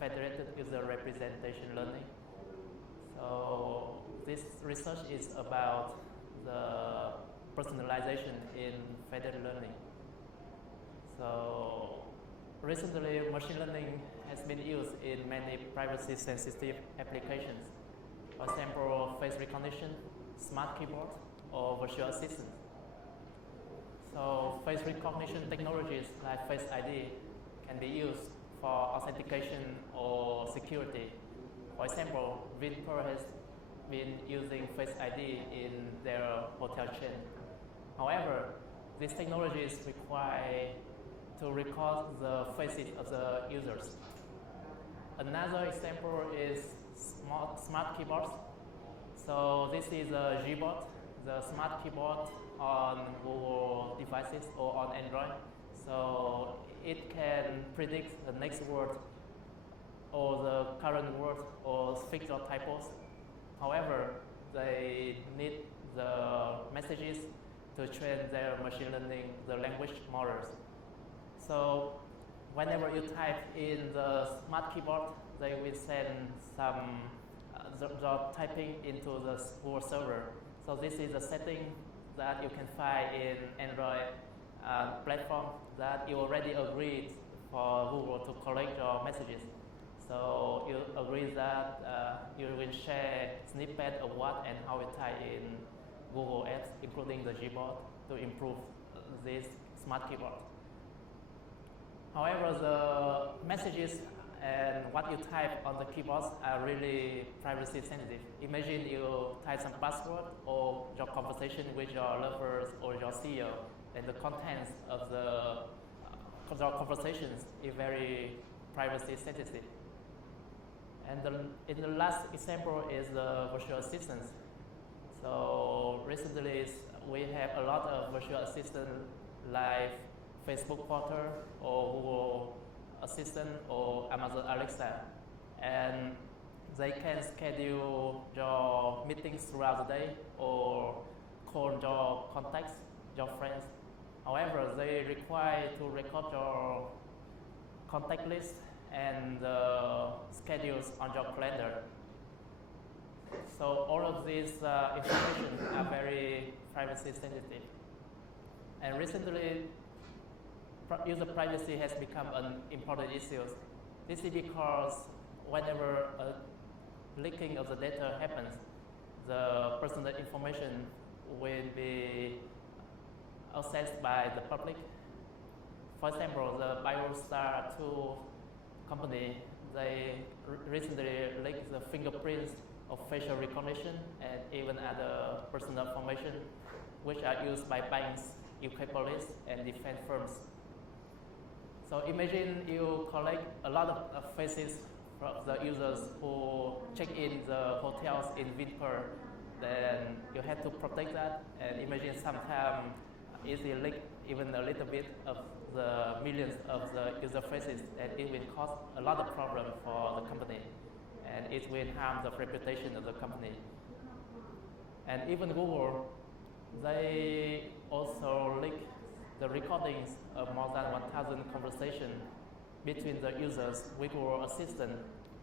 Federated User Representation Learning. So this research is about the personalization in federated learning. So recently, machine learning has been used in many privacy-sensitive applications. For example, face recognition, smart keyboard, or virtual assistant. So face recognition technologies like Face ID can be used for authentication or security. For example, VinAI has been using Face ID in their hotel chain. However, these technologies require to record the faces of the users. Another example is smart keyboards. So this is a Gboard, the smart keyboard on Google devices or on Android. So it can predict the next word or the current word or fix your typos. However, they need the messages to train their machine learning, the language models. So whenever you type in the smart keyboard, they will send some the typing into the Google server. So this is a setting that you can find in Android platform that you already agreed for Google to collect your messages. So you agree that you will share snippet of what and how it tie in Google Apps, including the Gboard, to improve this smart keyboard. However, the messages and what you type on the keyboards are really privacy sensitive. Imagine you type some password or your conversation with your lovers or your CEO, and the contents of your conversations is very privacy sensitive. And in the last example is the virtual assistants. So recently we have a lot of virtual assistants like Facebook Porter or Google Assistant or Amazon Alexa, and they can schedule your meetings throughout the day or call your contacts, your friends. However, they require to record your contact list and schedules on your calendar. So all of these information are very privacy sensitive. And recently, user privacy has become an important issue. This is because whenever a leaking of the data happens, the personal information will be accessed by the public. For example, the BioStar 2 company, they recently leaked the fingerprints of facial recognition and even other personal information, which are used by banks, UK police, and defense firms. So imagine you collect a lot of faces from the users who check in the hotels in VinAI, then you have to protect that, and imagine sometimes easily leak even a little bit of the millions of the user faces, and it will cause a lot of problem for the company, and it will harm the reputation of the company. And even Google, they also leak the recordings of more than 1,000 conversations between the users with Google Assistant,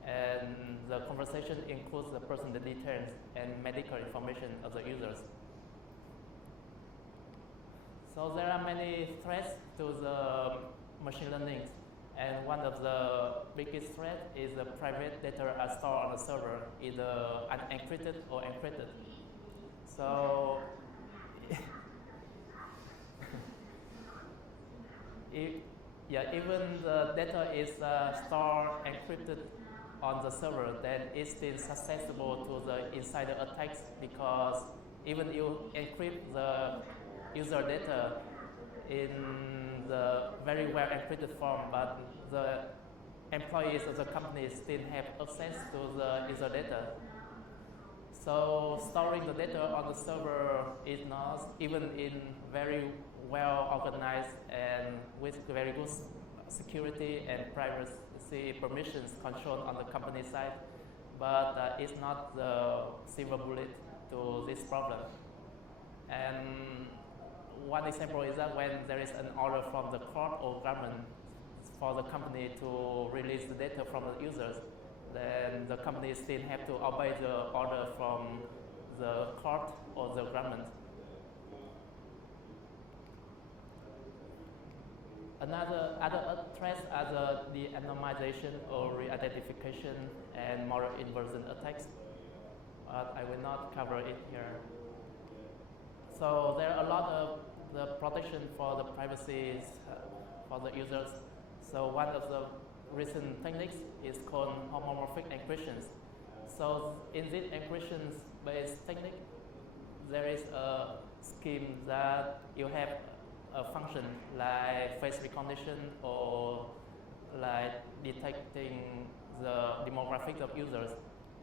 and the conversation includes the personal details and medical information of the users. So there are many threats to the machine learning, and one of the biggest threats is the private data are stored on the server, either unencrypted or encrypted. So even the data is stored encrypted on the server, then it's still susceptible to the insider attacks, because even you encrypt the user data in the very well encrypted form, but the employees of the company still have access to the user data. So storing the data on the server is not even in very well organized and with very good security and privacy permissions controlled on the company side, but it's not the silver bullet to this problem. And one example is that when there is an order from the court or government for the company to release the data from the users, then the company still have to obey the order from the court or the government. Other threats are the de-anonymization or re-identification and model inversion attacks. I will not cover it here. So there are a lot of the protection for the privacy for the users. So one of the recent techniques is called homomorphic encryptions. So in this encryption-based technique, there is a scheme that you have a function like face recognition or like detecting the demographics of users,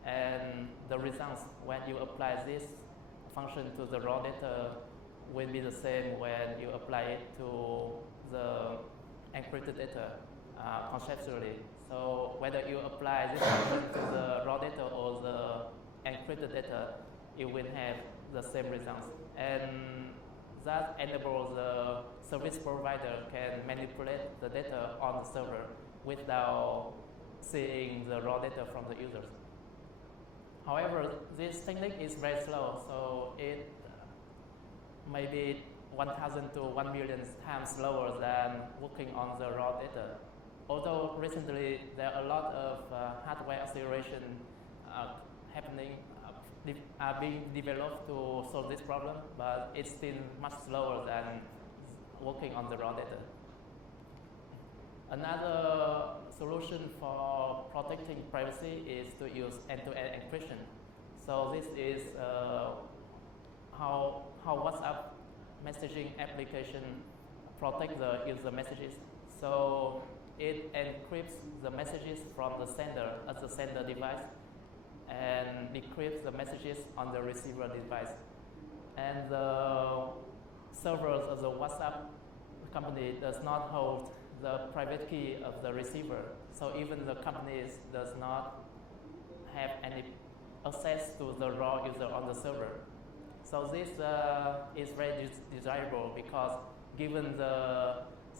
and the results when you apply this function to the raw data will be the same when you apply it to the encrypted data conceptually. So whether you apply this function to the raw data or the encrypted data, you will have the same results. And that enables the service provider can manipulate the data on the server without seeing the raw data from the users. However, this technique is very slow, so it may be 1,000 to 1 million times slower than working on the raw data. Although recently there are a lot of hardware acceleration happening, are being developed to solve this problem, but it's still much slower than working on the raw data. Another solution for protecting privacy is to use end-to-end encryption. So this is how WhatsApp messaging application protect the user messages. So it encrypts the messages from the sender at the sender device and decrypts the messages on the receiver device. And the servers of the WhatsApp company does not hold the private key of the receiver. So even the companies does not have any access to the raw user on the server. So this is very desirable because given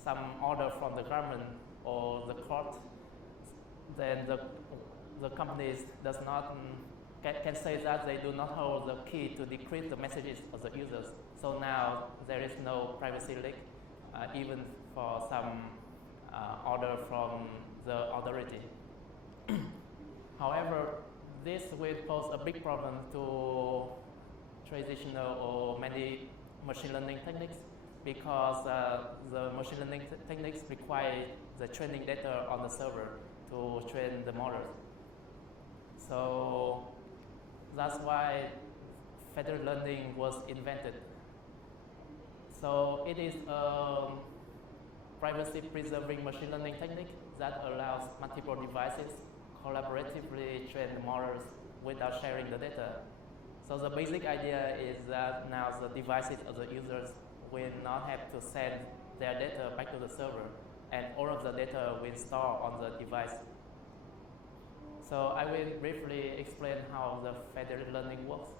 some order from the government or the court, then the companies does not can say that they do not hold the key to decrypt the messages of the users. So now there is no privacy leak, even for some order from the authority. However, this will pose a big problem to traditional or many machine learning techniques because the machine learning techniques require the training data on the server to train the models. So that's why Federated Learning was invented. So it is a privacy-preserving machine learning technique that allows multiple devices collaboratively train the models without sharing the data. So the basic idea is that now the devices of the users will not have to send their data back to the server, and all of the data will store on the device. So I will briefly explain how the Federated Learning works.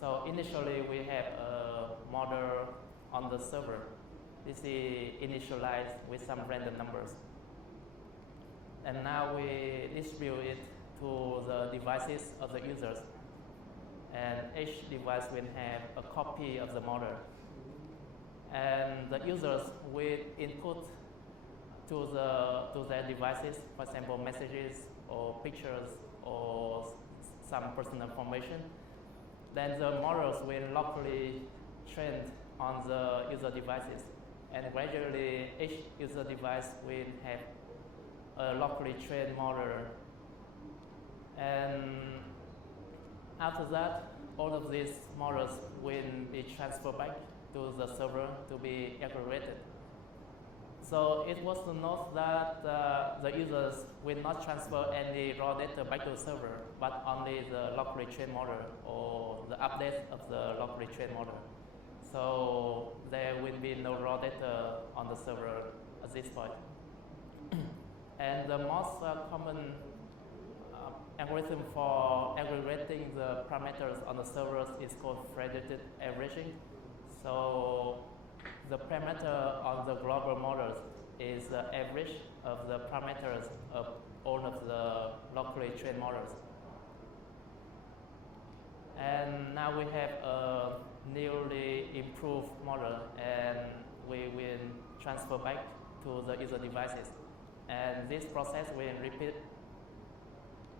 So initially we have a model on the server. This is initialized with some random numbers. And now we distribute it to the devices of the users. And each device will have a copy of the model. And the users will input to their devices, for example, messages or pictures or some personal information. Then the models will locally train on the user devices. And gradually, each user device will have a locally trained model. And after that, all of these models will be transferred back to the server to be aggregated. So it was to note that the users will not transfer any raw data back to the server, but only the locally trained model or the update of the locally trained model. So there will be no raw data on the server at this point. And the most common algorithm for aggregating the parameters on the servers is called federated averaging. So the parameter on the global models is the average of the parameters of all of the locally trained models. And now we have a newly improved model, and we will transfer back to the user devices. And this process will repeat,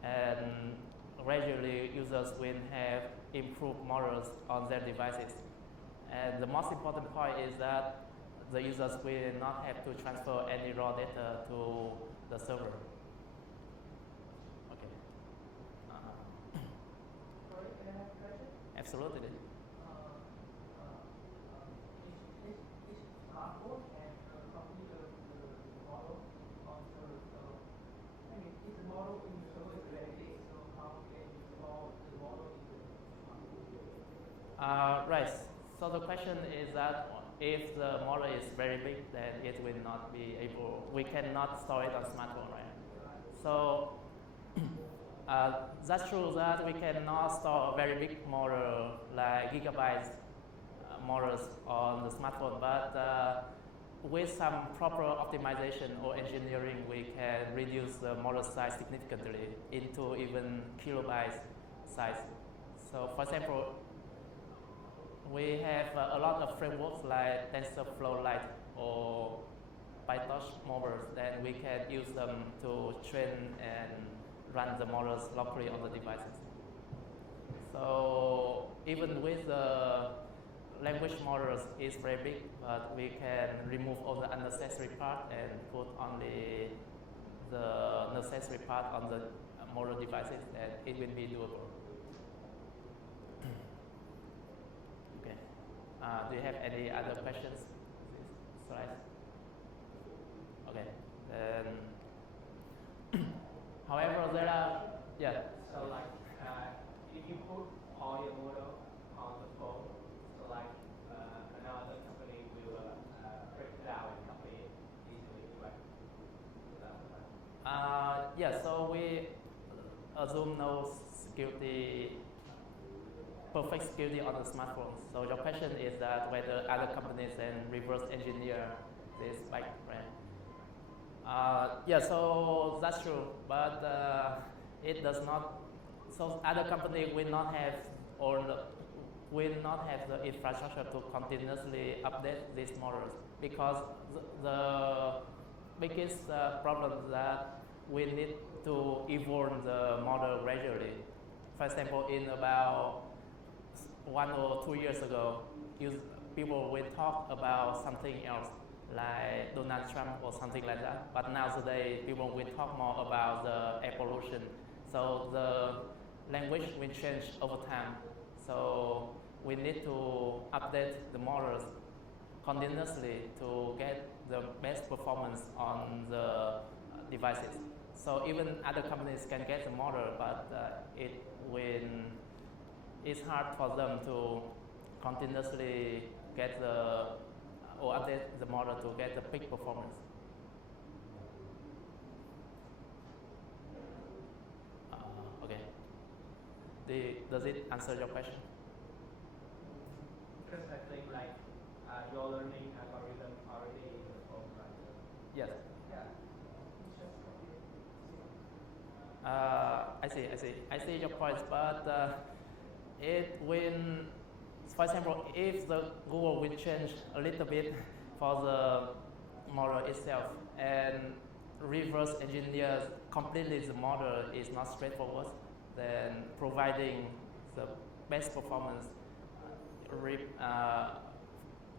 and gradually users will have improved models on their devices. And the most important point is that the users will not have to transfer any raw data to the server. Okay. Sorry, can I have a question? Absolutely. Is smartphone and copy the model on server? So, I mean, if the model in the server is very big, so how can you install the model in the smartphone? Right. So the question is that if the model is very big, then it will not be able, we cannot store it on smartphone, right? So that's true that we cannot store a very big model like gigabytes models on the smartphone, but with some proper optimization or engineering, we can reduce the model size significantly into even kilobytes size. So for example, we have a lot of frameworks like TensorFlow Lite or PyTorch models, then we can use them to train and run the models locally on the devices. So even with the language models is very big, but we can remove all the unnecessary part and put only the necessary part on the model devices, and it will be doable. Okay. Do you have any other questions? Slides? Okay. However, there are, yeah. So like, if you put all your model on the phone, so like another company will break it out and copy it easily, right? Yeah, so we assume no security, perfect security on the smartphones. So your question is that whether other companies can reverse engineer this bike, right? Yeah, so that's true, but it does not. So other companies will not have will not have the infrastructure to continuously update these models, because the biggest problem is that we need to evolve the model gradually. For example, in about 1 or 2 years ago, people will talk about something else, like Donald Trump or something like that. But nowadays, people will talk more about the evolution. So the language will change over time. So we need to update the models continuously to get the best performance on the devices. So even other companies can get the model, but it's hard for them to continuously get or update the model to get the peak performance. Okay. Does it answer your question? Because I think like your learning algorithm already in the phone, right? Yes. Yeah. I see your points, but it will, for example, if the Google will change a little bit for the model itself and reverse engineer completely the model is not straightforward, then providing the best performance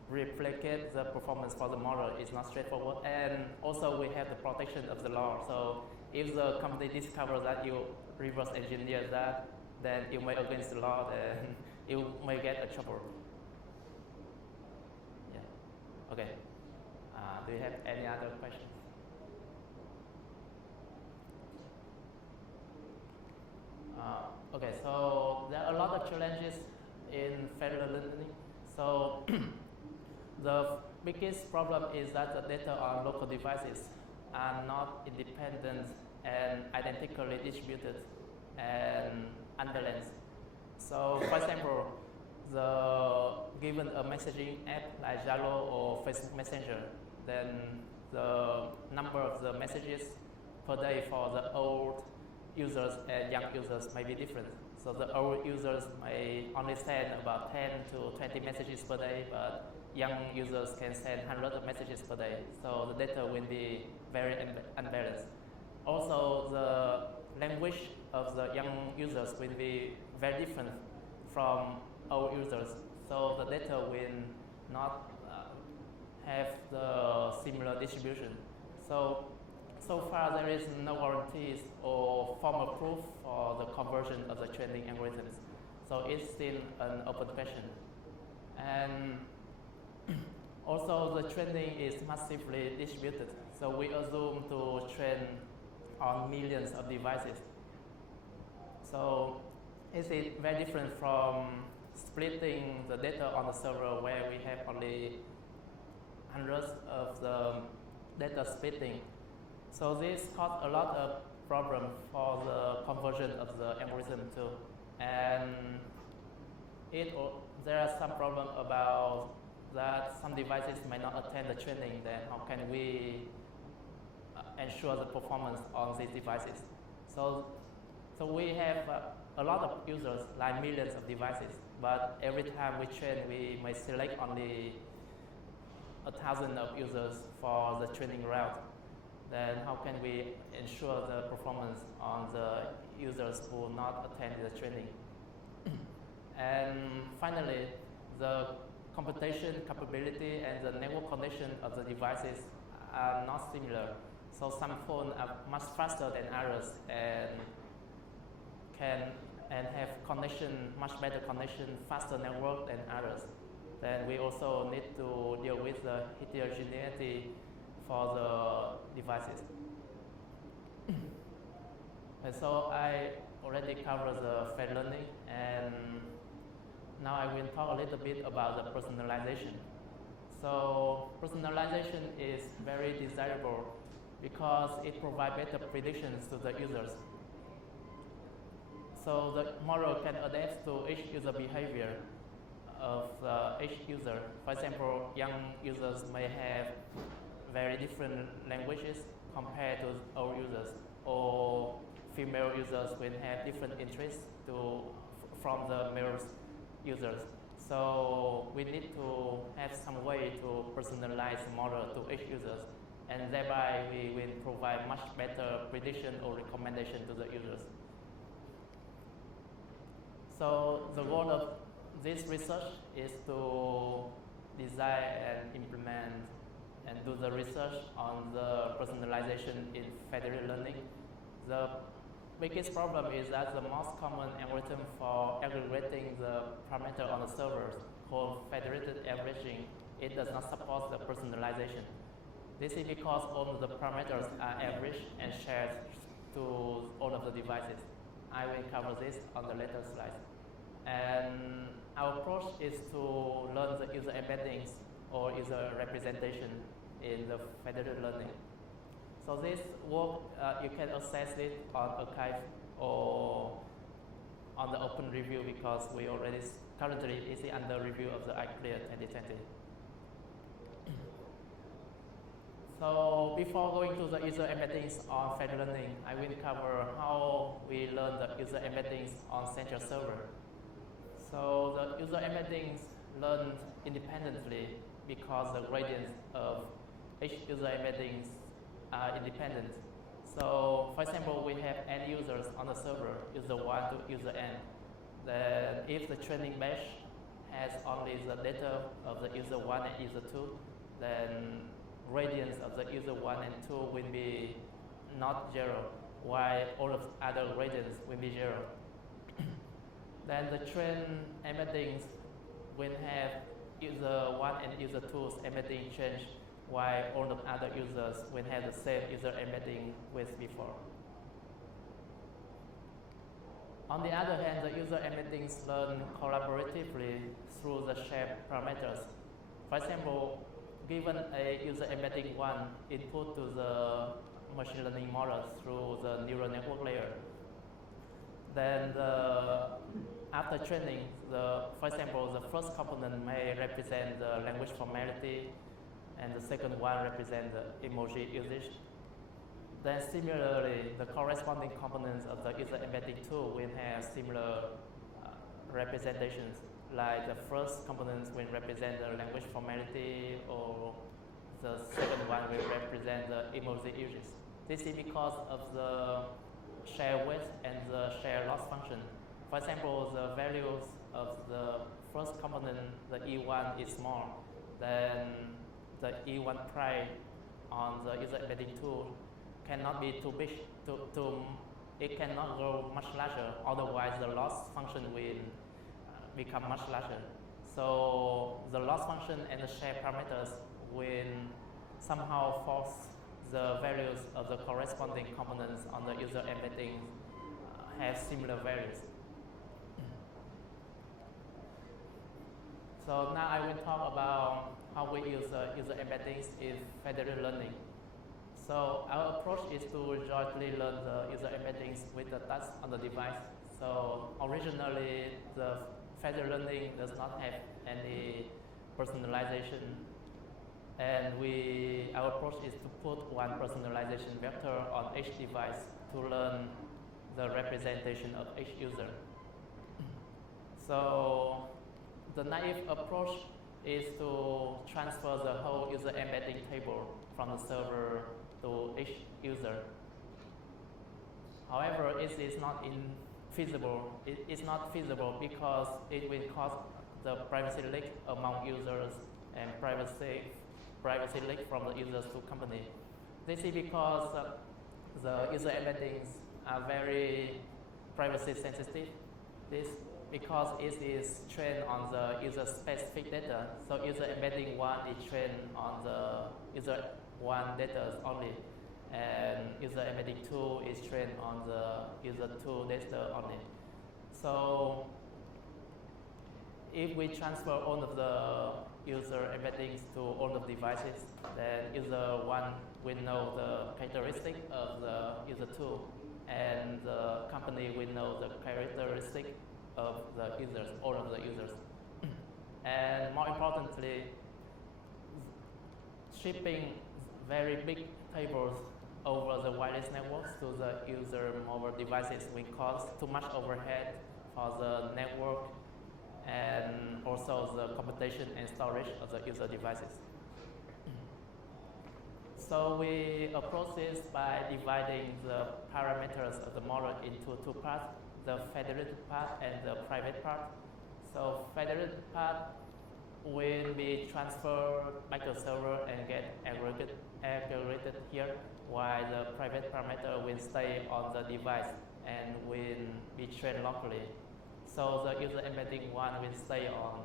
replicate the performance for the model is not straightforward, and also we have the protection of the law. So if the company discovers that you reverse engineer that, then you may against the law, then you may get a trouble. Yeah. Okay. Do you have any other questions? Okay, so there are a lot of challenges in federated learning. So the biggest problem is that the data on local devices are not independent and identically distributed and unbalanced. So for example, given a messaging app like Jalo or Facebook Messenger, then the number of the messages per day for the old users and young users may be different. So the old users may only send about 10 to 20 messages per day, but young users can send hundreds of messages per day. So the data will be very unbalanced. Also, the language of the young users will be very different from old users. So the data will not have the similar distribution. So far there is no guarantees or formal proof for the conversion of the training algorithms. So it's still an open question. And also the training is massively distributed. So we assume to train on millions of devices. So is it very different from splitting the data on the server where we have only hundreds of the data splitting. So this caused a lot of problem for the conversion of the algorithm too. And there are some problem about that some devices may not attend the training, then how can we ensure the performance on these devices? So we have a lot of users, like millions of devices, but every time we train, we may select only 1,000 of users for the training route. Then how can we ensure the performance on the users who not attend the training? And finally, the computation capability and the network connection of the devices are not similar. So some phones are much faster than others and have connection, much better connection, faster network than others. Then we also need to deal with the heterogeneity for the devices. And so I already covered the Fed learning, and now I will talk a little bit about the personalization. So personalization is very desirable because it provides better predictions to the users. So the model can adapt to each user behavior of each user. For example, young users may have very different languages compared to old users, or female users will have different interests from the male users. So we need to have some way to personalize the model to each users, and thereby we will provide much better prediction or recommendation to the users. So the goal of this research is to design and implement and do the research on the personalization in federated learning. The biggest problem is that the most common algorithm for aggregating the parameter on the servers, called federated averaging, it does not support the personalization. This is because all of the parameters are averaged and shared to all of the devices. I will cover this on the later slides. And our approach is to learn the user embeddings or user representation in the federated learning. So this work, you can access it on archive or on the open review, because we already currently is under review of the iClear 2020. So before going to the user embeddings on federated learning, I will cover how we learn the user embeddings on central server. So the user embeddings learn independently because the gradients of each user embeddings are independent. So for example, we have n users on the server, user 1 to user n. Then if the training mesh has only the data of the user 1 and user 2, then gradients of the user 1 and 2 will be not 0, while all of the other gradients will be 0. Then the train embeddings will have user 1 and user 2's embedding change, while all the other users will have the same user embedding with before. On the other hand, the user embeddings learn collaboratively through the shared parameters. For example, given a user embedding 1 input to the machine learning model through the neural network layer, then after training, for example, the first component may represent the language formality, and the second one represents the emoji usage. Then similarly, the corresponding components of the user embedding tool will have similar representations, like the first component will represent the language formality, or the second one will represent the emoji usage. This is because of the share weight and the share loss function. For example, the values of the first component, the E1 is small, then the E1 price on the user embedding tool cannot be too big, it cannot grow much larger, otherwise the loss function will become much larger. So the loss function and the share parameters will somehow force the values of the corresponding components on the user embedding have similar values. So now I will talk about how we use user embeddings in federated learning. So our approach is to jointly learn the user embeddings with the touch on the device. So originally, the federated learning does not have any personalization, and our approach is to put one personalization vector on each device to learn the representation of each user. So the naive approach is to transfer the whole user embedding table from the server to each user. However, it is not feasible. It is not feasible because it will cause the privacy leak among users and privacy leak from the users to company. This is because the user embeddings are very privacy sensitive. This because it is trained on the user specific data. So user embedding 1 is trained on the user 1 data only, and user embedding 2 is trained on the user 2 data only. So if we transfer all of the user embeddings to all of the devices, then user 1 will know the characteristic of the user 2, and the company will know the characteristic of the users, all of the users. And more importantly, shipping very big tables over the wireless networks to the user mobile devices will cause too much overhead for the network and also the computation and storage of the user devices. So we approach this by dividing the parameters of the model into two parts, the federated part and the private part. So federated part will be transferred back to the server and get aggregated here, while the private parameter will stay on the device and will be trained locally. So the user embedding 1 will stay on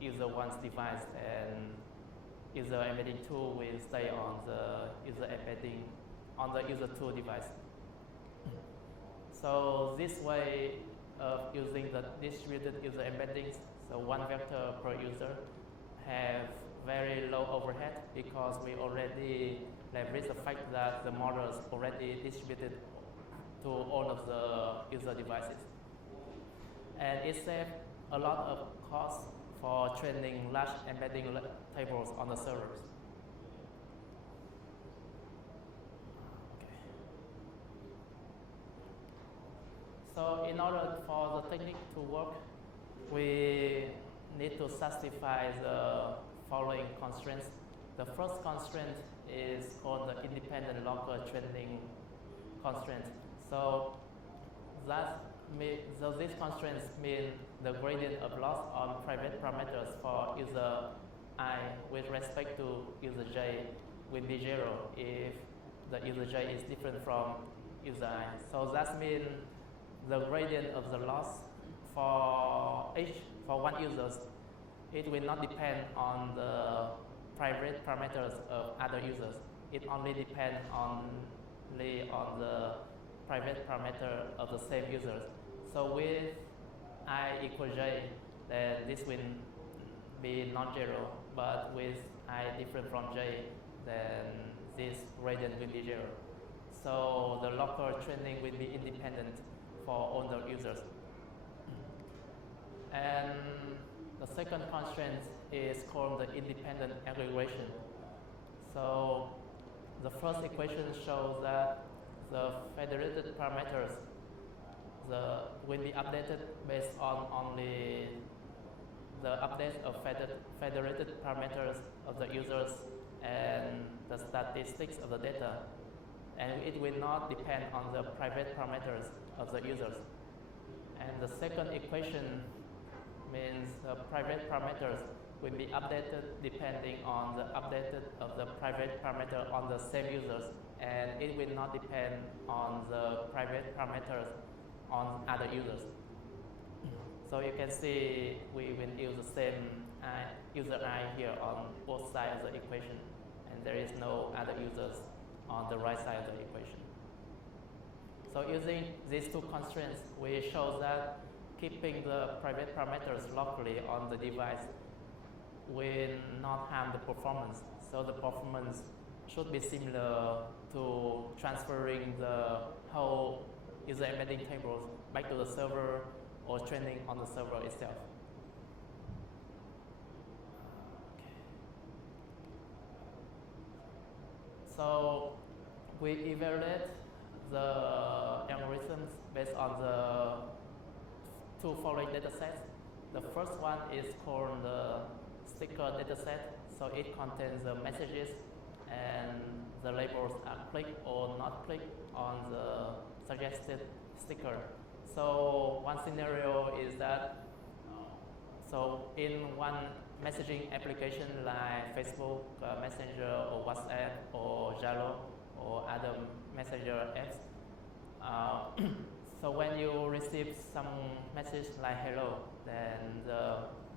user 1's device, and user embedding 2 will stay on the user embedding on the user 2 device. So this way of using the distributed user embeddings, so one vector per user, have very low overhead because we already leverage the fact that the model is already distributed to all of the user devices. And it saves a lot of cost for training large embedding tables on the servers. So in order for the technique to work, we need to satisfy the following constraints. The first constraint is called the independent local training constraint. So these constraints mean the gradient of loss on private parameters for user I with respect to user J will be 0 if the user J is different from user I. So that means the gradient of the loss for one user, it will not depend on the private parameters of other users. It only depends on the private parameter of the same users. So with I equal J, then this will be non-zero, but with I different from J, then this gradient will be 0. So the local training will be independent for all the users. And the second constraint is called the independent aggregation. So the first equation shows that the federated parameters will be updated based on only the update of federated parameters of the users and the statistics of the data, and it will not depend on the private parameters of the users. And the second equation means the private parameters will be updated depending on the updated of the private parameter on the same users, and it will not depend on the private parameters on other users. So you can see we will use the same user I here on both sides of the equation, and there is no other users on the right side of the equation. So using these two constraints, we show that keeping the private parameters locally on the device will not harm the performance. So the performance should be similar to transferring the whole user embedding tables back to the server or training on the server itself. So we evaluate the algorithms based on the two following datasets. The first one is called the sticker dataset. So it contains the messages and the labels are click or not click on the suggested sticker. So one scenario is that, so in one messaging application like Facebook Messenger or WhatsApp or Jalo or other messenger apps, so when you receive some message like hello, then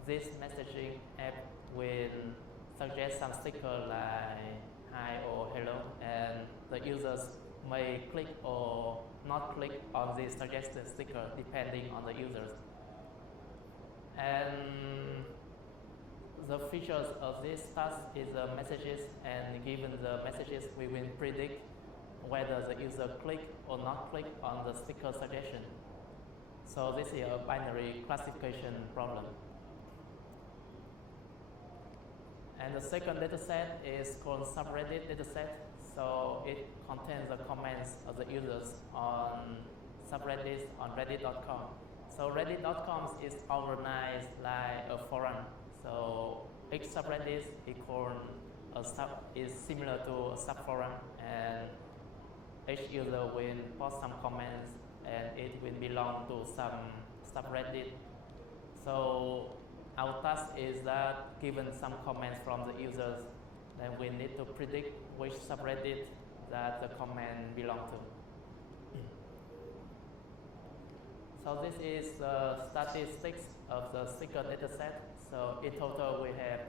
this messaging app will suggest some sticker like hi or hello, and the users may click or not click on the suggested sticker depending on the users. And the features of this task is the messages, and given the messages, we will predict whether the user click or not click on the sticker suggestion. So this is a binary classification problem. And the second dataset is called Subreddit dataset. So it contains the comments of the users on subreddits on reddit.com. So reddit.com is organized like a forum. So each subreddit is similar to a subforum, and each user will post some comments and it will belong to some subreddit. So our task is that given some comments from the users, then we need to predict which subreddit that the comment belongs to. So this is the statistics of the sticker dataset. So in total we have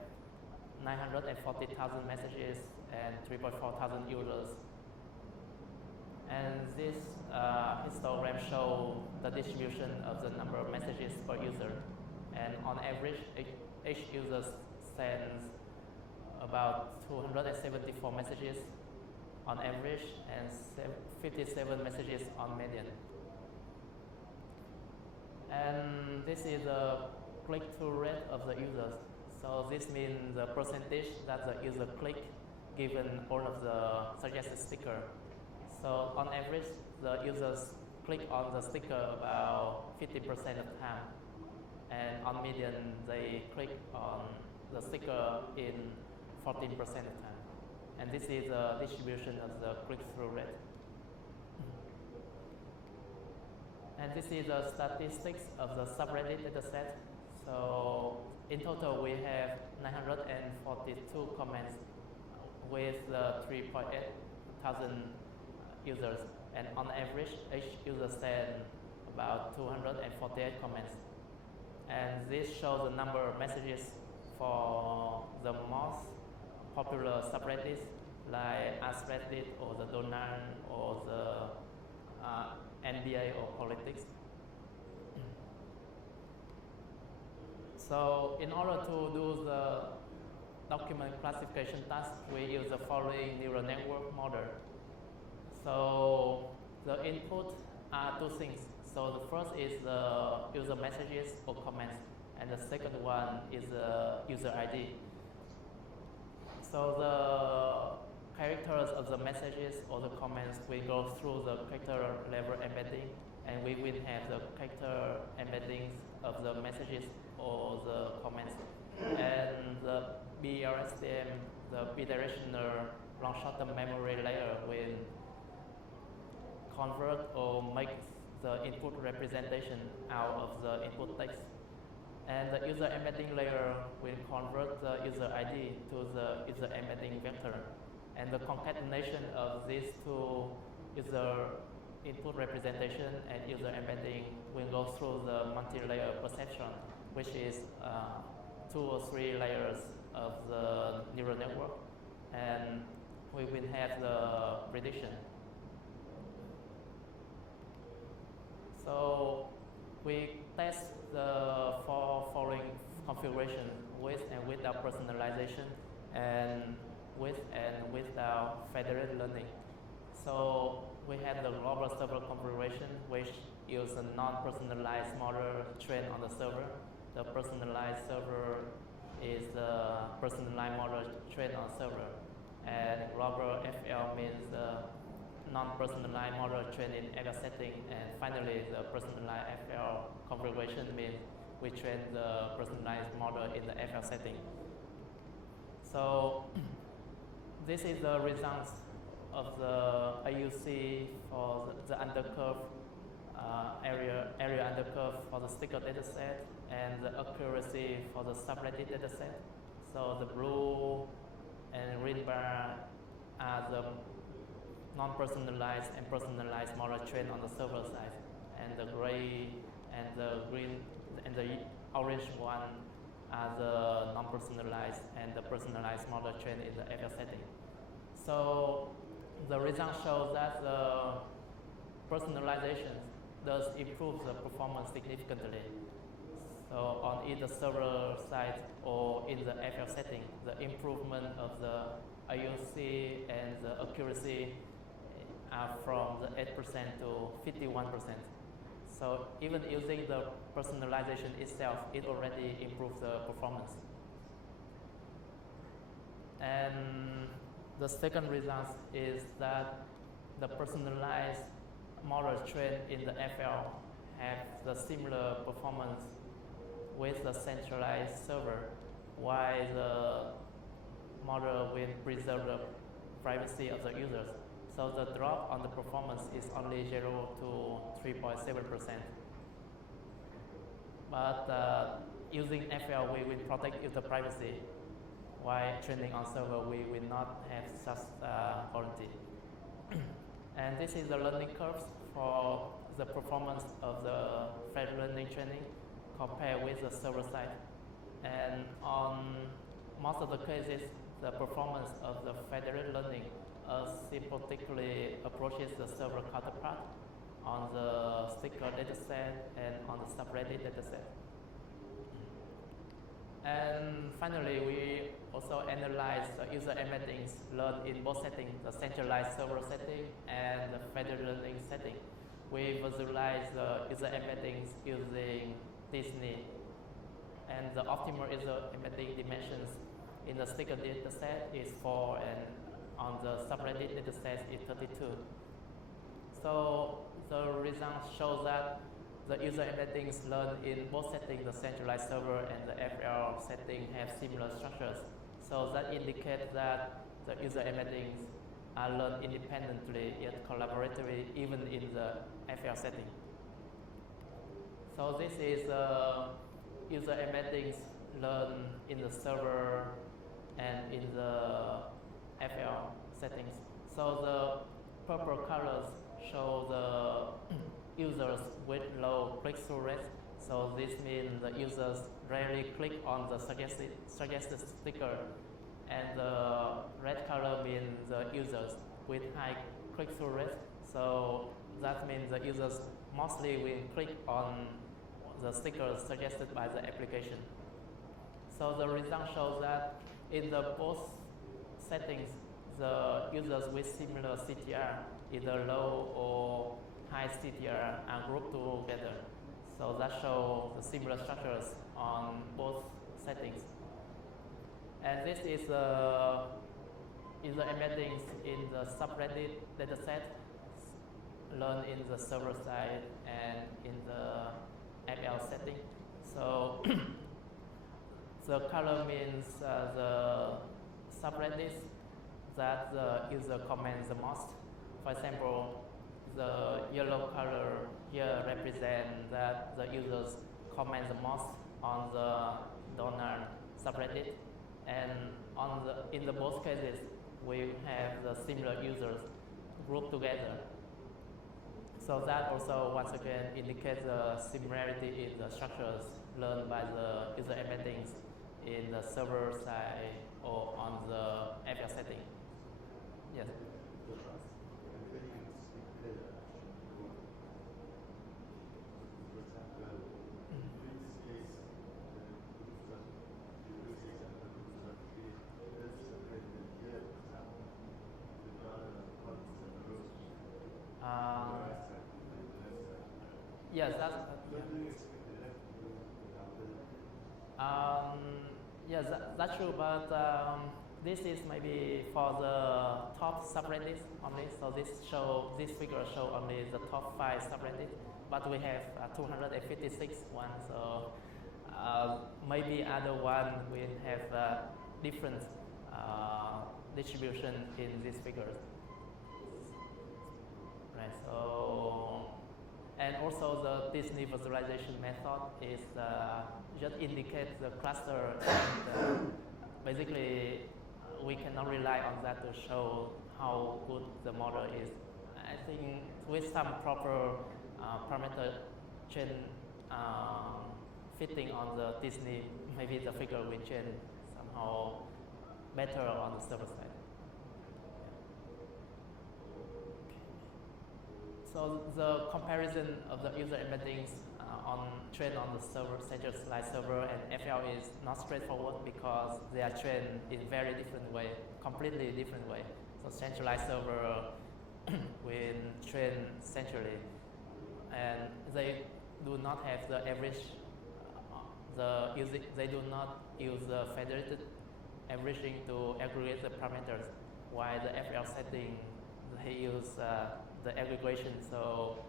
940,000 messages and 3,400 users. And this histogram shows the distribution of the number of messages per user. And on average, each user sends about 274 messages on average and 57 messages on median. And this is the click-through rate of the users. So this means the percentage that the user click given all of the suggested sticker. So on average, the users click on the sticker about 50% of the time. And on median, they click on the sticker in 14% of the time. And this is the distribution of the click-through rate. And this is the statistics of the subreddit dataset. So in total, we have 942 comments with 3,800 users. And on average, each user sends about 248 comments. And this shows the number of messages for the most popular subreddits like AskReddit or the Donald or the NBA or politics. So in order to do the document classification task, we use the following neural network model. So the input are two things. So the first is the user messages or comments, and the second one is the user ID. So the characters of the messages or the comments will go through the character level embedding, and we will have the character embeddings of the messages or the comments. And the BLSTM, the bidirectional long short-term memory layer, will convert or make the input representation out of the input text. And the user embedding layer will convert the user ID to the user embedding vector. And the concatenation of these two user input representation and user embedding will go through the multi-layer perception, which is 2 or 3 layers of the neural network. And we will have the prediction. So we test the following configuration with and without personalization, and with and without federated learning. So we have the global server configuration, which uses a non-personalized model trained on the server. The personalized server is the personalized model trained on server. And global FL means the non-personalized model trained in FL setting. And finally, the personalized FL configuration means we train the personalized model in the FL setting. So this is the results of the AUC for the undercurve area undercurve for the sticker dataset, and the accuracy for the Subreddit dataset. So the blue and green bar are the non-personalized and personalized model trained on the server side, and the gray and the green and the orange one are the non-personalized and the personalized model trained in the FL setting. So the results show that the personalization does improve the performance significantly. So on either server side or in the FL setting, the improvement of the AUC and the accuracy are from the 8% to 51%. So even using the personalization itself, it already improves the performance. And the second result is that the personalized model trained in the FL have the similar performance with the centralized server, while the model will preserve the privacy of the users. So the drop on the performance is only 0 to 3.7%. But using FL, we will protect user privacy. While training on server, we will not have such guarantee. And this is the learning curves for the performance of the federated learning training compared with the server side. And on most of the cases, the performance of the federated learning sympathetically approaches the server counterpart on the sticker dataset and on the Subreddit dataset. And finally, we also analyze the user embeddings learned in both settings, the centralized server setting and the federated learning setting. We visualize the user embeddings using Disney, and the optimal user embedding dimensions in the sticker dataset is 4, and on the Subreddit dataset is 32. So the results show that the user embeddings learned in both settings, the centralized server and the FL setting, have similar structures. So that indicates that the user embeddings are learned independently yet collaboratively even in the FL setting. So this is user embeddings learned in the server and in the FL settings. So the purple colors show the users with low click-through rate. So this means the users rarely click on the suggested sticker, and the red color means the users with high click-through rate. So that means the users mostly will click on the stickers suggested by the application. So the result shows that in the both settings, the users with similar CTR, either low or high CTR, are grouped together. So that shows the similar structures on both settings. And this is the embeddings in the subreddit dataset, learned in the server side and in the FL setting. So the color means the subreddits that the user comments the most. For example, the yellow color here represents that the users comment the most on the donor subreddit, and in the both cases we have the similar users grouped together. So that also once again indicates the similarity in the structures learned by the user embeddings in the server side or on the FL setting. Yes. Yes, yes, that's true, but this is maybe for the top subreddits only. So this figure show only the top 5 subreddits, but we have 256 ones. So maybe other one will have different distribution in these figures. Right. So. And also the Disney visualization method is just indicates the cluster, and basically we cannot rely on that to show how good the model is. I think with some proper parameter chain fitting on the Disney, maybe the figure will change somehow better on the server side. So the comparison of the user embeddings trained on the centralized server and FL is not straightforward because they are trained in very different way, completely different way. So centralized server will train centrally, and they do not have the average. They do not use the federated averaging to aggregate the parameters, while the FL setting they use the aggregation. So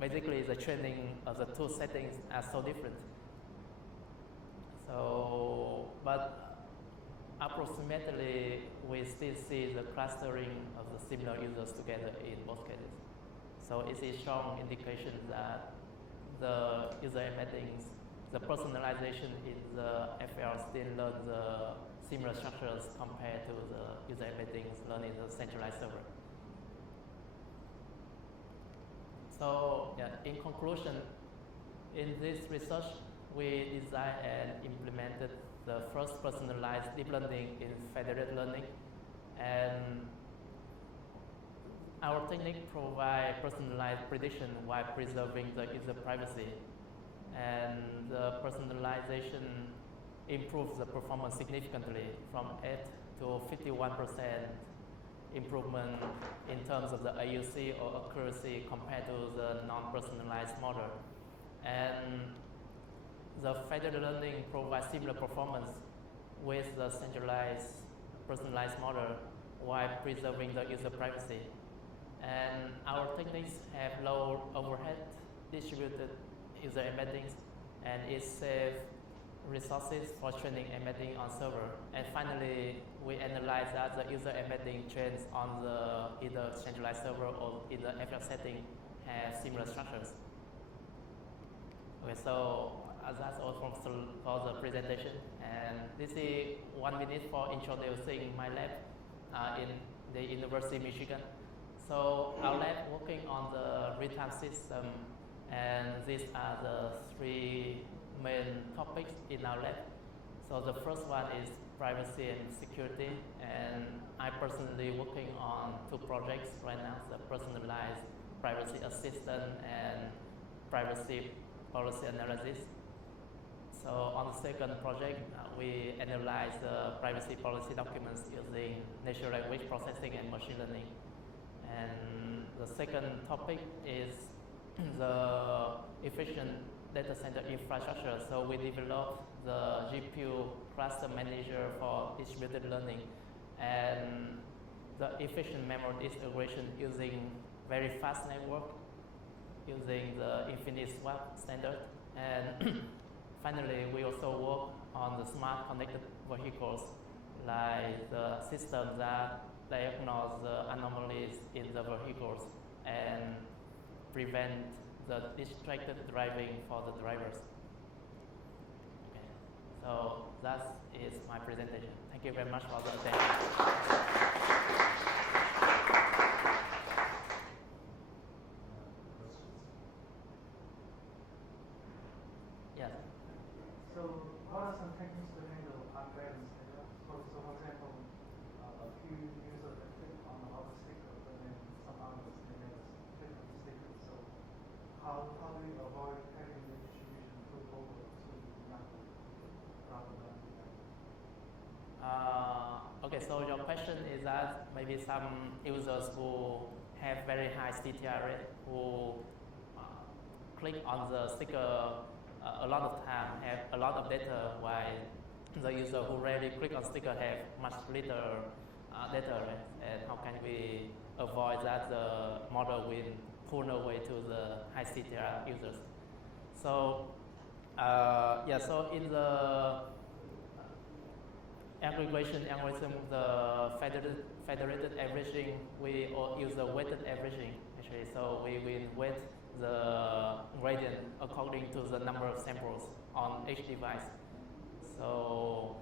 basically the training of the two settings are so different. So, but approximately we still see the clustering of the similar users together in both cases. So it is strong indication that the user embeddings, the personalization in the FL still learns the similar structures compared to the user embeddings learned in the centralized server. So yeah, in conclusion, in this research, we designed and implemented the first personalized deep learning in federated learning, and our technique provides personalized prediction while preserving the user privacy, and the personalization improves the performance significantly from 8 to 51% improvement in terms of the AUC or accuracy compared to the non-personalized model. And the federated learning provides similar performance with the centralized personalized model while preserving the user privacy. And our techniques have low overhead, distributed user embeddings, and it saves resources for training embedding on server. And finally, we analyze that the user embedding trains on the either centralized server or either FL setting have similar structures. Okay, so that's all for the presentation. And this is 1 minute for introducing my lab in the University of Michigan. So our lab working on the real-time system, and these are the 3 main topics in our lab. So the first one is privacy and security, and I personally working on 2 projects right now, the personalized privacy assistant and privacy policy analysis. So on the second project, we analyze the privacy policy documents using natural language processing and machine learning. And the second topic is the efficient data center infrastructure. So we developed the GPU cluster manager for distributed learning and the efficient memory integration using very fast network using the infinite swap standard. And finally, we also work on the smart connected vehicles, like the system that diagnose the anomalies in the vehicles and prevent the distracted driving for the drivers. Okay. So that is my presentation. Thank you very much for the attention. Yes. So what are some techniques to handle unbalanced data? So for example, a few users that click on a lot of stickers, but then some others they never click on the stickers. So how do we avoid having the distribution put over to nothing rather than Okay, so your question is that maybe some users who have very high CTR rate, who click on the sticker a lot of time, have a lot of data, while the user who rarely click on sticker have much little data rate, and how can we avoid that the model will pull away to the high CTR users. So so in the aggregation algorithm, the federated averaging, we use the weighted averaging actually. So we will weight the gradient according to the number of samples on each device. So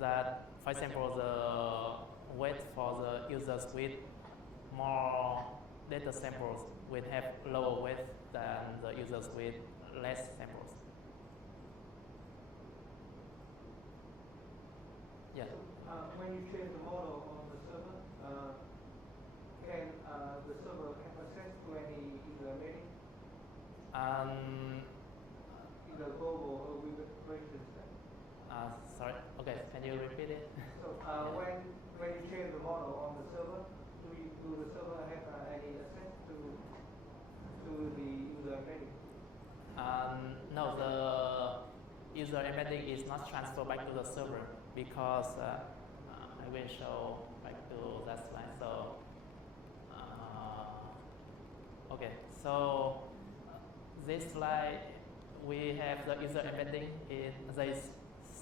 that, for example, the weight for the users with more data samples will have lower weight than the users with less samples. Yeah. When you train the model on the server, can the server have access to any user embedding? Either global or with reference. Sorry. Okay. Can you repeat it? So when you train the model on the server, do the server have any access to the user embedding? No, the user embedding is not transferred back to the server because I will show back to that slide. So okay, so this slide we have the user embedding in they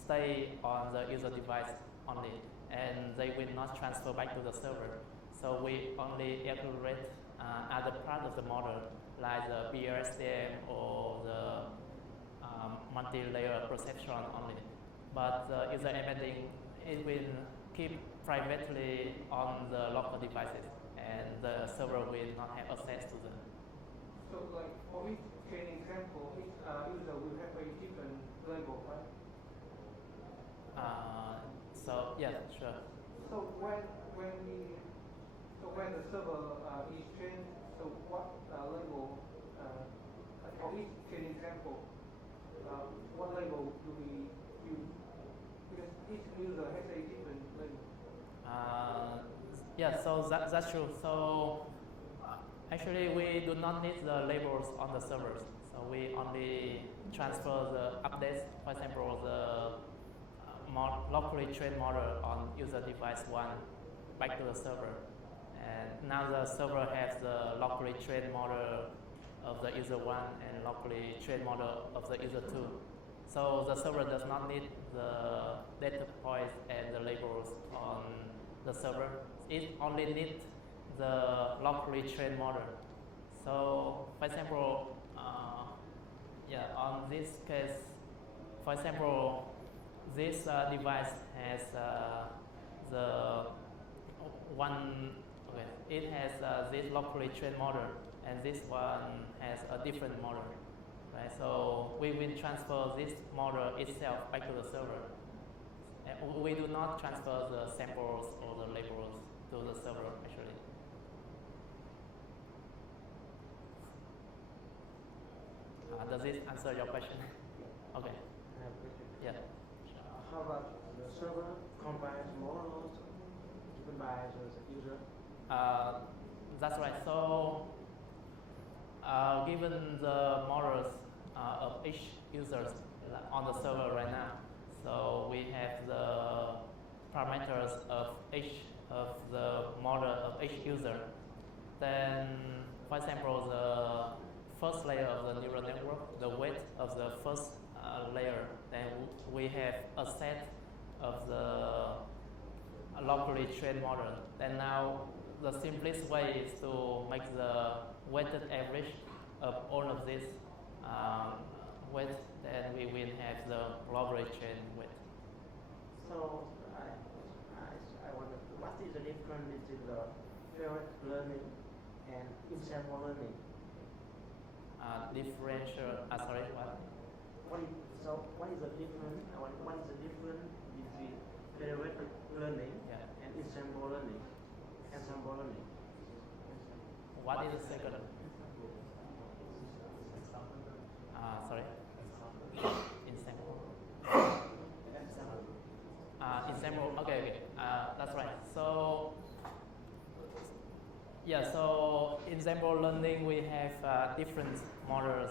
stay on the user device only, and they will not transfer back to the server. So we only evaluate other part of the model, like the BRSTM or the multi-layer perceptron only. But the user embedding, it will keep privately on the local devices, and the server will not have access to them. So like for each training example, each user will have a different label, right? So yeah, sure. So when the server is trained, so what label for each training example, what label do we use? Because each user has a different label. Yeah, so that's true. So actually, we do not need the labels on the servers. So we only transfer the updates, for example, the locally trained model on user device 1 back to the server. And now the server has the locally trained model of the user 1 and locally trained model of the user 2. So the server does not need the data points and the labels on the server. It only needs the locally trained model. So for example, on this case, for example, this device has the one, okay, it has this locally trained model, and this one has a different model, right? So we will transfer this model itself back to the server. And we do not transfer the samples or the labels to the server actually. Does this answer your question? Okay. I have a question. Yeah. How about the server combines models given by the user? That's right. So given the models of each user on the server right now. So we have the parameters of each of the model of each user. Then, for example, the first layer of the neural network, the weight of the first layer, then we have a set of the locally trained model. Then now the simplest way is to make the weighted average of all of these weight, then we will have the globally trained weight. So I wonder, what is the difference between the federated learning and ensemble learning? Differential, sorry, what? What is the difference? What is the difference between federated learning and ensemble learning? Ensemble learning. What is the second? Sorry. Ensemble. Okay. That's right. So so ensemble learning, we have different models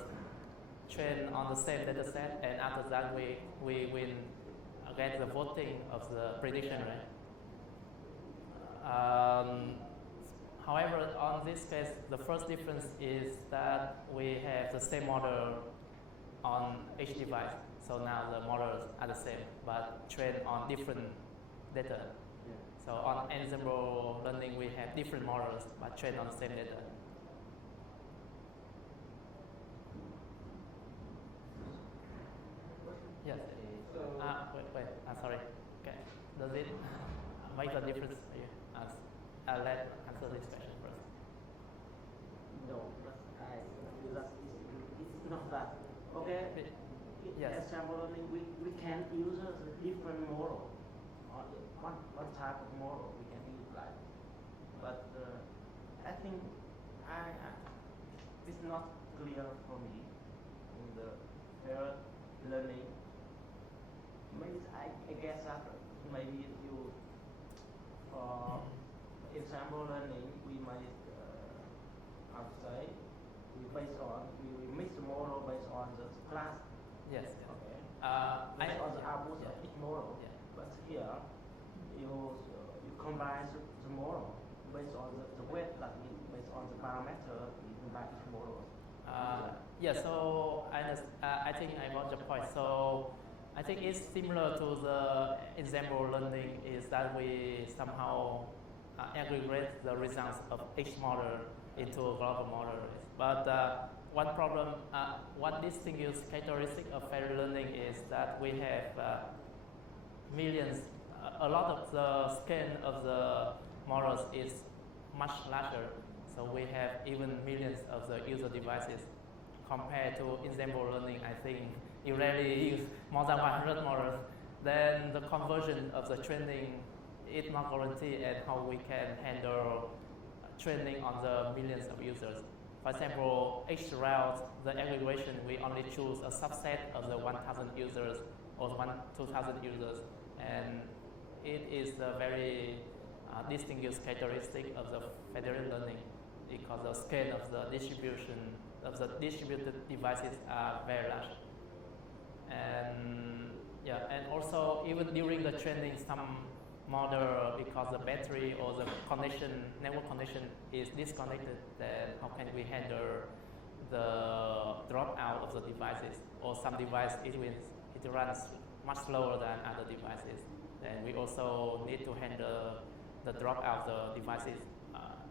trained on the same data set, and after that we will get the voting of the prediction, right? However, on this case, the first difference is that we have the same model on each device. So now the models are the same, but trained on different data. Yeah. So on ensemble learning, we have different models, but trained on the same data. Yes. Wait. Sorry. Okay. Does it make a difference for you? Let's answer this question first. No, but it's not that. Okay. Yes. Ensemble learning, we can use a different model. One type of model we can use, like. But I think it's not clear for me in the federated learning. Maybe I guess that maybe you ensemble learning, we might how to say, we mix the model based on the class. Yes. Okay. Based on the output of each model. Yeah. But here you combine the model based on the weight, that means based on the parameter you combine each model. So I think I got your point. So I think it's similar to the ensemble learning, is that we somehow aggregate the results of each model into a global model. But one problem, one distinguished characteristic of federated learning is that we have millions. A lot of the scale of the models is much larger. So we have even millions of the user devices. Compared to ensemble learning, I think you rarely use more than 100 models. Then the conversion of the training is not guaranteed, and how we can handle training on the millions of users. For example, each route, the aggregation, we only choose a subset of the 1,000 users or 2,000 users, and it is a very distinguished characteristic of the federated learning, because the scale of the distribution of the distributed devices are very large. And also even during the training, some model, because the battery or the network connection is disconnected, then how can we handle the dropout of the devices? Or some device it runs much slower than other devices. And we also need to handle the dropout of the devices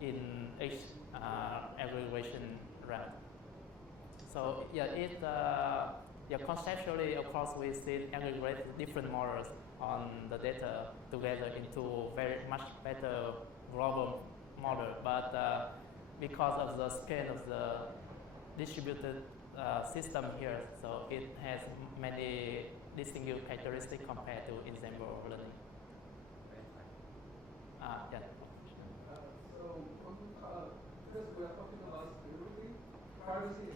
in each aggregation route. So conceptually, of course, we still aggregate different models on the data together into very much better global model. But because of the scale of the distributed system here, so it has many distinguished characteristics compared to ensemble learning. So, because we are talking about security, privacy,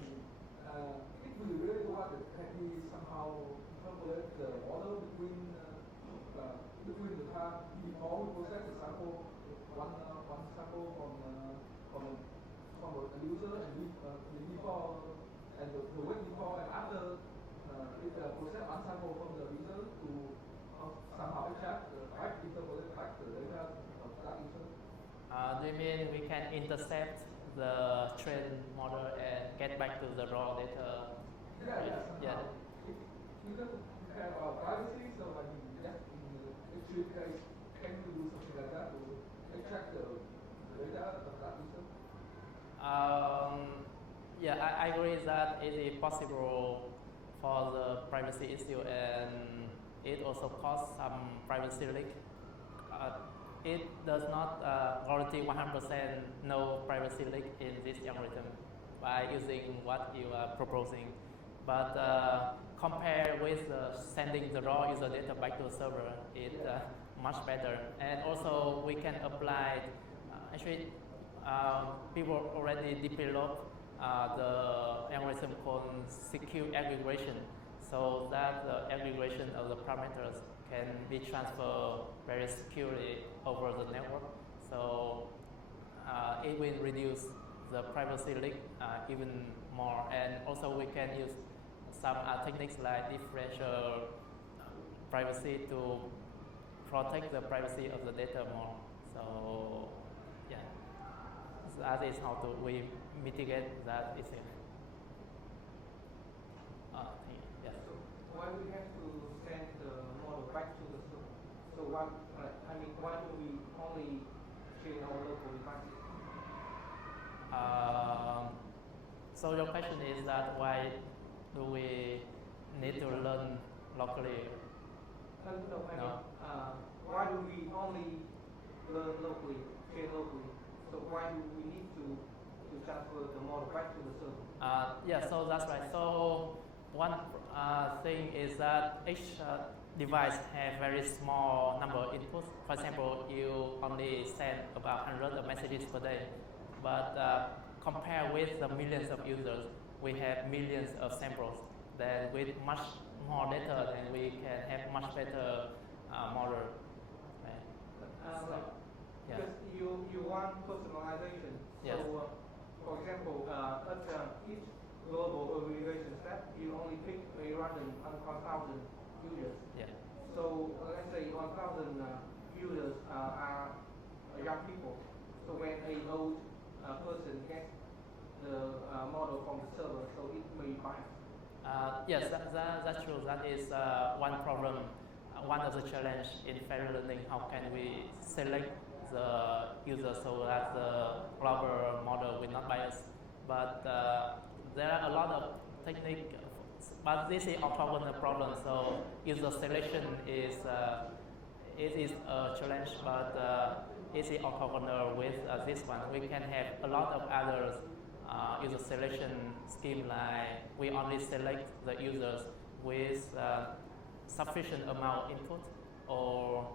if we really want it, can we somehow interpolate the model between the time before we process the sample, one sample from the user, and before and the way before and after it process unsample from the user to somehow extract the right interpolate back the data of that user. Do you mean we can intercept the trained model and get back to the raw data? Yeah. You can have privacy, so like just in the extreme case, can you do something like that to extract the data of that user? Yeah, I agree that it is possible for the privacy issue, and it also causes some privacy leak. It does not guarantee 100% no privacy leak in this algorithm by using what you are proposing. But compared with sending the raw user data back to the server, it's much better. And also we can apply, actually people already developed the algorithm called secure aggregation, so that the aggregation of the parameters can be transferred very securely over the network. So it will reduce the privacy leak even more. And also we can use some techniques like differential privacy to protect the privacy of the data more. So yeah, that is how we mitigate that issue. Yes. So why we have to send the model back to the server? So why do we only train our local devices? So your question is that why do we need to learn locally? Why do we only learn locally, train locally? So why do we need to transfer the model back to the server? Yeah, so that's right. So one thing is that each device has very small number of inputs. For example, you only send about 100 of messages per day, but compared with the millions of users, we have millions of samples. Then with much more data, then we can have much better model. Right? Because you want personalization. Yes. So, for example, at each global organization step, you only pick a random 1,000 users. Yeah. So let's say 1,000 users are young people. So when a old person gets the model from the server, so it may bias. Yes, that's true. That is one problem, one of the challenge in federated learning. How can we select the user so that the global model will not bias? But there are a lot of techniques, but this is orthogonal problem. So user selection is it is a challenge, but it is orthogonal with this one. We can have a lot of other user selection scheme, like we only select the users with sufficient amount of input, or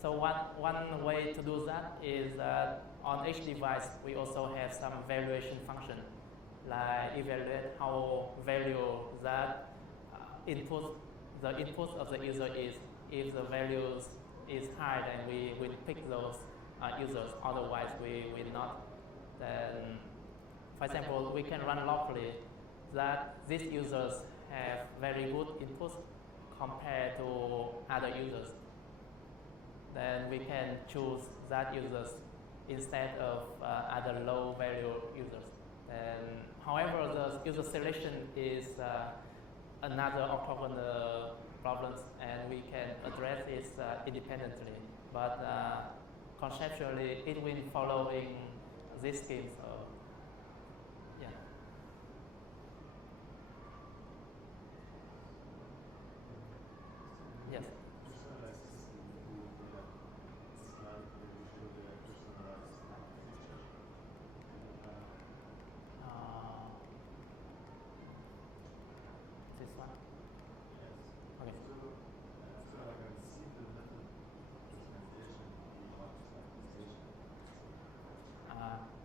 so one way to do that is that on each device we also have some valuation function, like evaluate how value that the input of the user is. If the values is high, then we will pick those users, otherwise we will not. Then, for example, we can run locally that these users have very good inputs compared to other users. Then we can choose that users instead of other low value users. And however, the user selection is another orthogonal problem, and we can address it independently. But conceptually, it will following this scheme. So yeah. Yes. This one? Okay.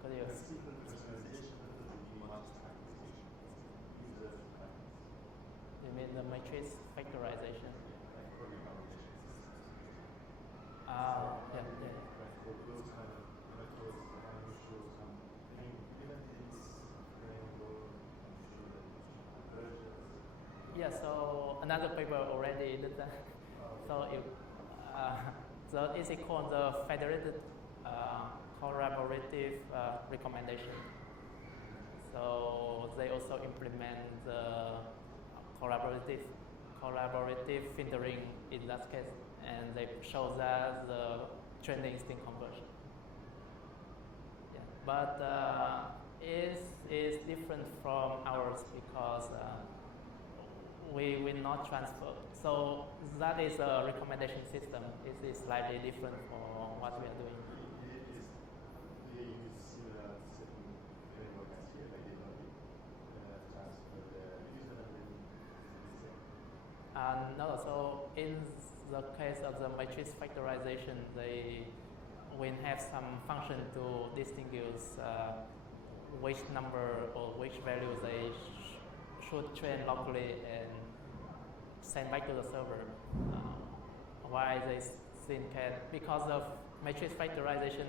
Could you? You mean the matrix factorization? Yeah. Yeah, so another paper already did that. So it, it's called the Federated Collaborative Recommendation. So they also implement the collaborative filtering in that case, and they show that the training is still conversion. Yeah. But is different from ours because we will not transfer. So that is a recommendation system. It is slightly different from what we are doing. They use similar setting framework as here, like they don't transfer the user and No, so in the case of the matrix factorization, they will have some function to distinguish which number or which value they should train locally and send back to the server. Why they think because of matrix factorization,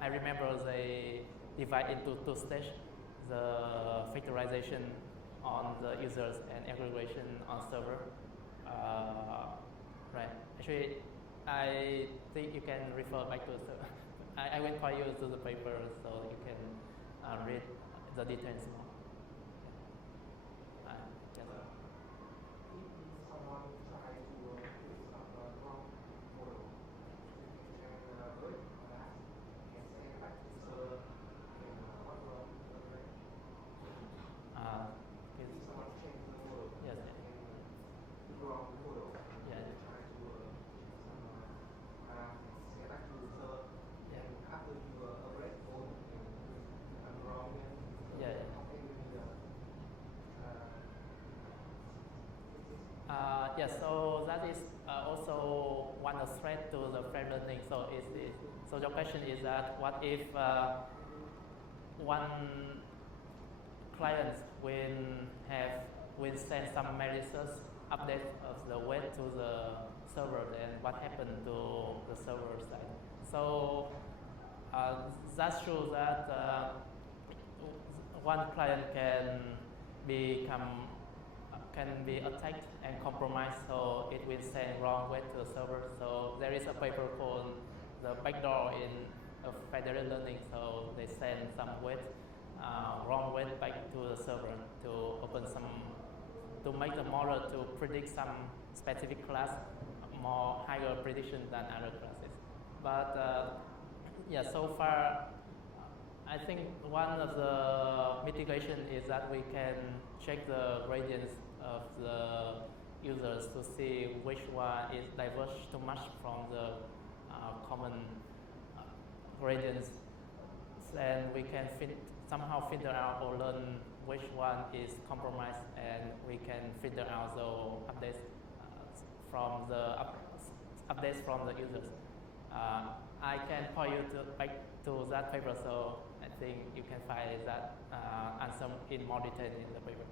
I remember they divide into two stages: the factorization on the users and aggregation on server. Right. Actually, I think you can refer back to the. I will point you to the paper so you can read the details more. Yes. If someone try to use a wrong model, you can break that and send back to the server and what wrong the if someone change the model Yes. and wrong model, Yeah. and try to send back to the server, and after you upgrade code and wrong, Yeah. Yes, so that is also one of threat to the frame learning. So so your question is that what if one client will send some malicious update of the weight to the server, then what happened to the server side? So that's true that one client can be attacked and compromised, so it will send wrong weight to the server. So there is a paper called the backdoor in Federated Learning. So they send some weight, wrong weight back to the server to make the model to predict some specific class more higher prediction than other classes. But yeah, so far I think one of the mitigation is that we can check the gradients of the users to see which one is diverge too much from the common gradients, and we can somehow filter out or learn which one is compromised, and we can filter out the updates from the updates from the users. I can point you back to that paper, so I think you can find that answer in more detail in the paper.